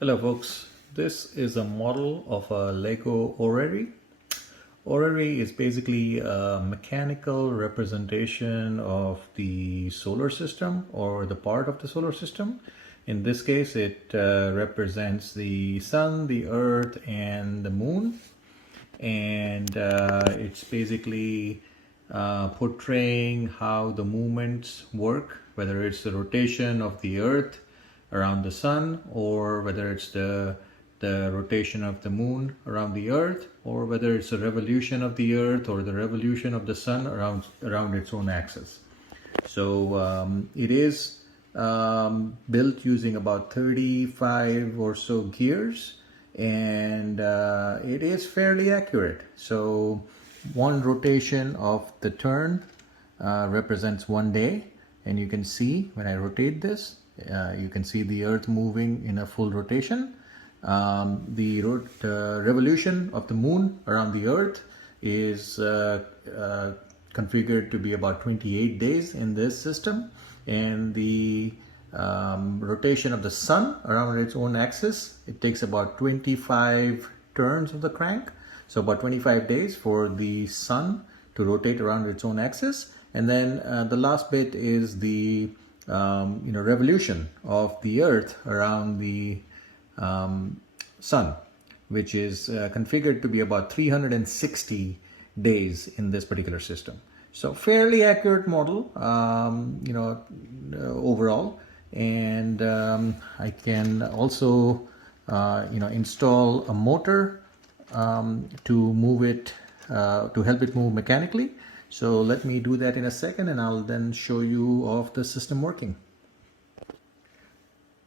Hello folks, this is a model of a Lego Orrery. Orrery is basically a mechanical representation of the solar system or the part of the solar system. In this case it represents the sun, the earth and the moon, and it's basically portraying how the movements work, whether it's the rotation of the earth around the sun, or whether it's the rotation of the moon around the earth, or whether it's a revolution of the earth or the revolution of the sun around its own axis. So it is built using about 35 or so gears, and it is fairly accurate. So one rotation of the turn represents 1 day, and you can see when I rotate this, you can see the earth moving in a full rotation. The revolution of the moon around the earth is configured to be about 28 days in this system, and the rotation of the sun around its own axis, it takes about 25 turns of the crank, so about 25 days for the sun to rotate around its own axis. And then the last bit is the revolution of the earth around the sun, which is configured to be about 360 days in this particular system. So fairly accurate model, overall. And I can also install a motor to move it, to help it move mechanically. So let me do that in a second, and I'll then show you of the system working.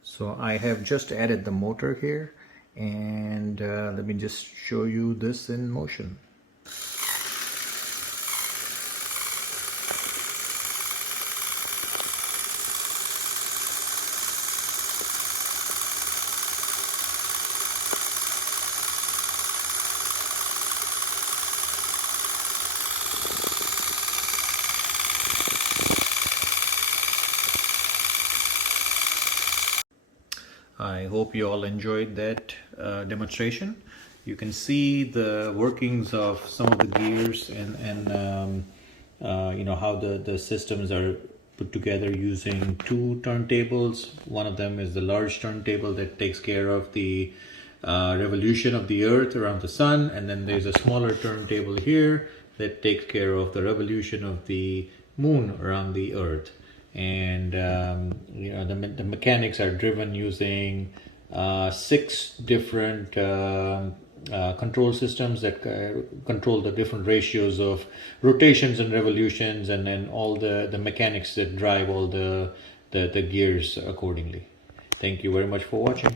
So I have just added the motor here, and let me just show you this in motion. I hope you all enjoyed that demonstration. You can see the workings of some of the gears and how the systems are put together using two turntables. One of them is the large turntable that takes care of the revolution of the earth around the sun, and then there's a smaller turntable here that takes care of the revolution of the moon around the earth. And the mechanics are driven using 6 different control systems that control the different ratios of rotations and revolutions, and then all the mechanics that drive all the gears accordingly. Thank you very much for watching.